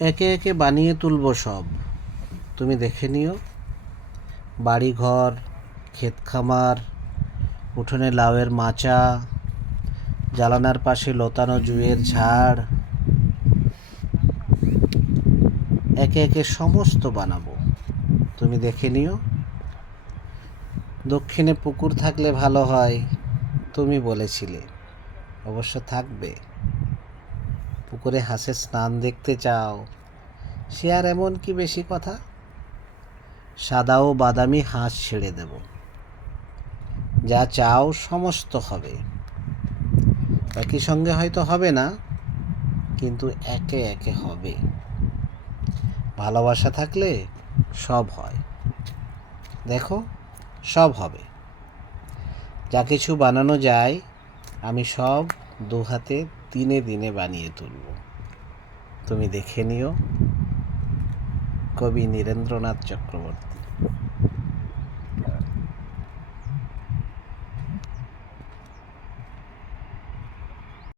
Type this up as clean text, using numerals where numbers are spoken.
একে একে বানিয়ে তুলব সব, তুমি দেখে নিও। বাড়িঘর, ক্ষেত খামার, উঠোনে লাউয়ের মাচা, জানালার পাশে লতানো জুঁয়ের ঝাড়, একে একে সমস্ত বানাবো, তুমি দেখে নিও। দক্ষিণে পুকুর থাকলে ভালো হয়, তুমি বলেছিলে, অবশ্য থাকবে। পুকুরে হাঁসের স্নান দেখতে চাও, সে আর এমন কি বেশি কথা। সাদা ও বাদামি হাঁস ছেড়ে দেব, যা চাও সমস্ত হবে। একই সঙ্গে হয়তো হবে না, কিন্তু একে একে হবে। ভালোবাসা থাকলে সব হয়, দেখো সব হবে। যা কিছু বানানো যায় আমি সব দু হাতে দিনে দিনে বানিয়ে তুলব, তুমি দেখে নিও। কবি নীরেন্দ্রনাথ চক্রবর্তী।